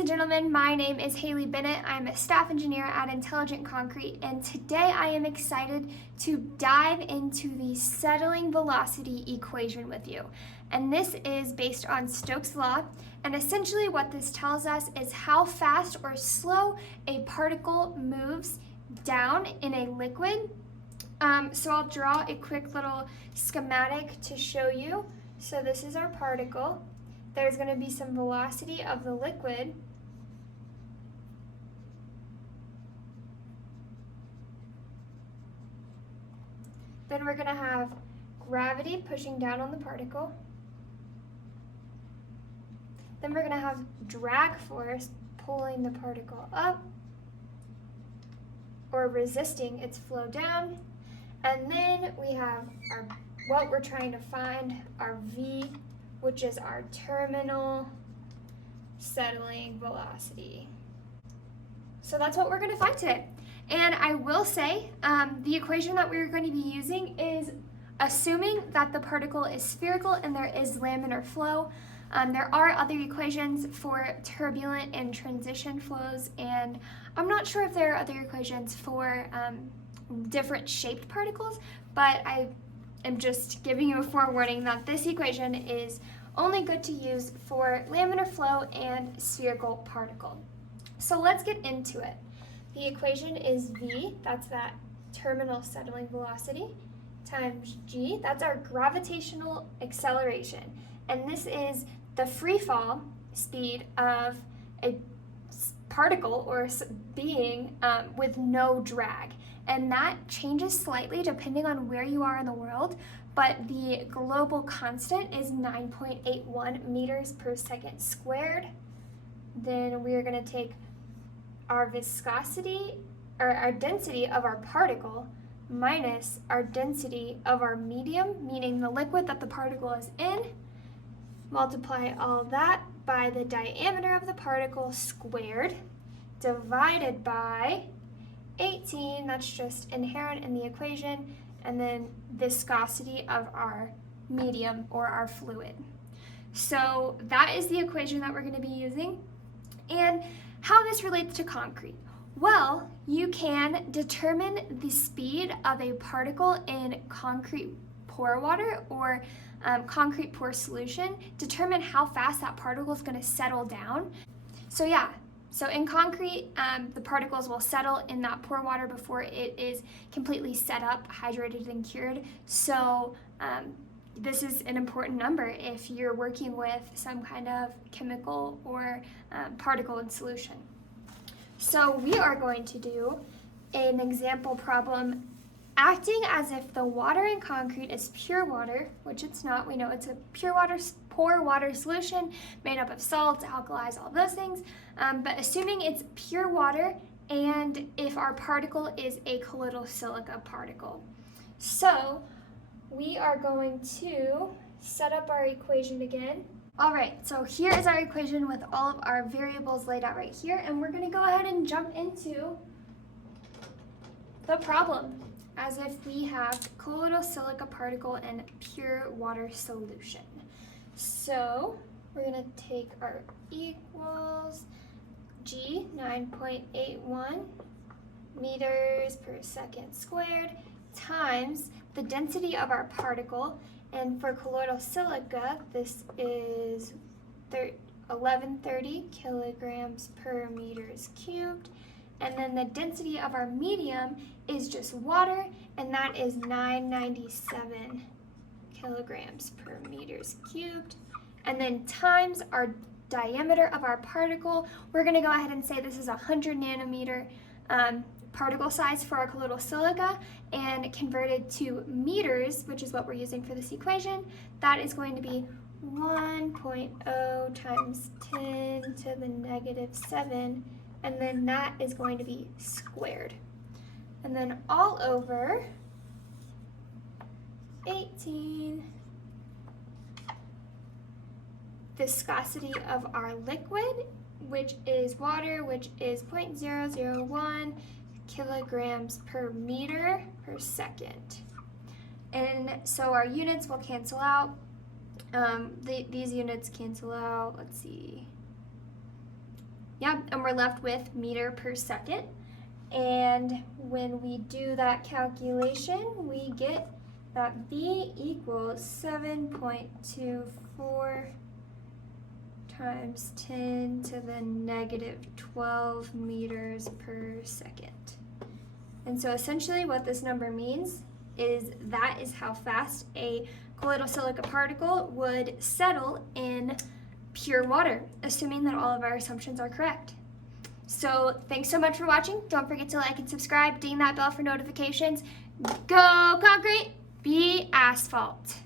and gentlemen, my name is Hailey Bennett. I'm a staff engineer at Intelligent Concrete, and today I am excited to dive into the settling velocity equation with you. And this is based on Stokes Law, and essentially what this tells us is how fast or slow a particle moves down in a liquid. So I'll draw a quick little schematic to show you. So this is our particle. There's going to be some velocity of the liquid. Then we're going to have gravity pushing down on the particle. Then we're going to have drag force pulling the particle up or resisting its flow down. And then we have what we're trying to find, our V, which is our terminal settling velocity. So that's what we're going to find today. And I will say the equation that we're going to be using is assuming that the particle is spherical and there is laminar flow. There are other equations for turbulent and transition flows, and I'm not sure if there are other equations for different shaped particles, but I am just giving you a forewarning that this equation is only good to use for laminar flow and spherical particle. So let's get into it. The equation is V, that's that terminal settling velocity, times G, that's our gravitational acceleration. And this is the free fall speed of a particle or being with no drag. And that changes slightly depending on where you are in the world, but the global constant is 9.81 meters per second squared. Then we are going to take our viscosity, or our density of our particle, minus our density of our medium, meaning the liquid that the particle is in, multiply all that by the diameter of the particle squared, divided by 18, that's just inherent in the equation, and then viscosity of our medium or our fluid. So that is the equation that we're going to be using. And how this relates to concrete. Well, you can determine the speed of a particle in concrete pore water or concrete pore solution, determine how fast that particle is going to settle down. So in concrete, the particles will settle in that pore water before it is completely set up, hydrated, and cured. So this is an important number if you're working with some kind of chemical or particle in solution. So we are going to do an example problem acting as if the water in concrete is pure water, which it's not. We know it's a pure water, pore water solution made up of salts, alkalis, all those things. But assuming it's pure water and if our particle is a colloidal silica particle. So we are going to set up our equation again. All right, so here is our equation with all of our variables laid out right here, and we're going to go ahead and jump into the problem as if we have colloidal silica particle in pure water solution. So we're going to take our equals G, 9.81 meters per second squared, times the density of our particle, and for colloidal silica, this is 1130 kilograms per meters cubed, and then the density of our medium is just water, and that is 997 kilograms per meters cubed, and then times our diameter of our particle. We're going to go ahead and say this is 100 nanometer particle size for our colloidal silica, and converted to meters, which is what we're using for this equation, that is going to be 1.0 times 10 to the negative 7, and then that is going to be squared. And then all over 18, viscosity of our liquid, which is water, which is 0.001 kilograms per meter per second. And so our units will cancel out. These units cancel out, let's see, Yeah, and we're left with meter per second. And when we do that calculation, we get that V equals 7.24 times 10 to the negative 12 meters per second. And so essentially what this number means is that is how fast a colloidal silica particle would settle in pure water, assuming that all of our assumptions are correct. So thanks so much for watching. Don't forget to like and subscribe, ding that bell for notifications. Go concrete, be asphalt.